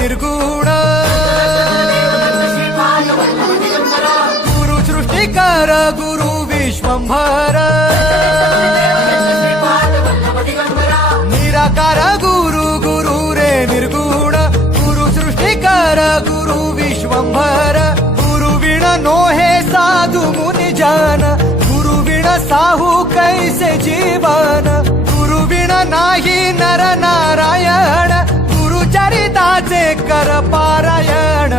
निर्गुण गुरु सृष्टिकर गुरु विश्वंभर निराकार गुरु गुरु रे निर्गुण गुरु सृष्टिकर गुरु विश्वंभर गुरु विण नोहे साधु मुनि जन गुरु विण साहू कैसे जीवन गुरु विण नाही नर नारायण गुरु चरिताचे कर पारायण